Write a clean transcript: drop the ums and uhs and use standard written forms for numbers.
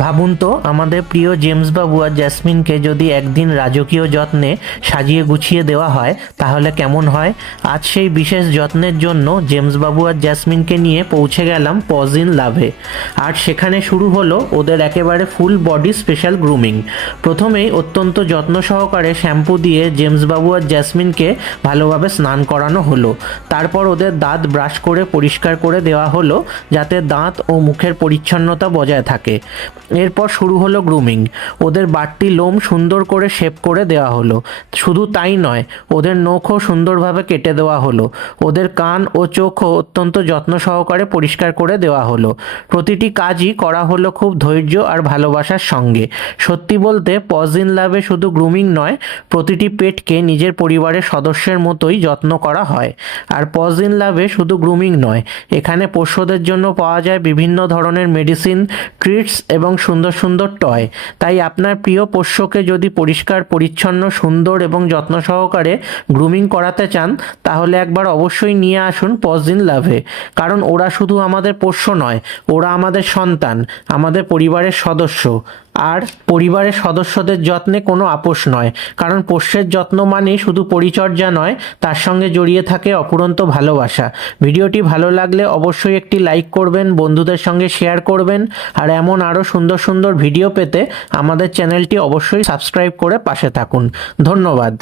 ভাবুন তো আমাদের প্রিয় জেমস বাবু আর জ্যাসমিনকে যদি একদিন রাজকীয় যত্নে সাজিয়ে গুছিয়ে দেওয়া হয় তাহলে কেমন হয়। আজ সেই বিশেষ যত্নের জন্য জেমস বাবু আর জ্যাসমিনকে নিয়ে পৌঁছে গেলাম পজ ইন লাভে। আর সেখানে শুরু হলো ওদের একেবারে ফুল বডি স্পেশাল গ্রুমিং। প্রথমেই অত্যন্ত যত্ন সহকারে শ্যাম্পু দিয়ে জেমস বাবু আর জ্যাসমিনকে ভালোভাবে স্নান করানো হলো। তারপর ওদের দাঁত ব্রাশ করে পরিষ্কার করে দেওয়া হলো যাতে দাঁত ও মুখের পরিচ্ছন্নতা বজায় থাকে। এরপর শুরু হলো গ্রুমিং। ওদের বাড়তি লোম সুন্দর করে শেপ করে দেওয়া হলো। শুধু তাই নয়, ওদের নখও সুন্দরভাবে কেটে দেওয়া হলো। ওদের কান ও চোখও অত্যন্ত যত্ন সহকারে পরিষ্কার করে দেওয়া হলো। প্রতিটি কাজই করা হলো খুব ধৈর্য আর ভালোবাসার সঙ্গে। সত্যি বলতে পজ ইন লাভে শুধু গ্রুমিং নয়, প্রতিটি পেটকে নিজের পরিবারের সদস্যের মতোই যত্ন করা হয়। আর পজ ইন লাভে শুধু গ্রুমিং নয়, এখানে পোষ্যদের জন্য পাওয়া যায় বিভিন্ন ধরনের মেডিসিন, ট্রিটস এবং সুন্দর সুন্দর টয়। তাই আপনার প্রিয় পোষ্যকে যদি পরিষ্কার পরিচ্ছন্ন, সুন্দর এবং যত্ন সহকারে গ্রুমিং করাতে চান তাহলে একবার অবশ্যই নিয়ে আসুন পজ ইন লাভে। কারণ ওরা শুধু আমাদের পোষ্য নয়, ওরা আমাদের সন্তান, আমাদের পরিবারের সদস্য। আর পরিবারের সদস্যদের যত্নে কোনো আপোষ নয়, কারণ পোষ্যের যত্ন মানেই শুধু পরিচর্যা নয়, তার সঙ্গে জড়িয়ে থাকে অফুরন্ত ভালোবাসা। ভিডিওটি ভালো লাগলে অবশ্যই একটি লাইক করবেন, বন্ধুদের সঙ্গে শেয়ার করবেন। আর এমন আরও সুন্দর সুন্দর ভিডিও পেতে আমাদের চ্যানেলটি অবশ্যই সাবস্ক্রাইব করে পাশে থাকুন। ধন্যবাদ।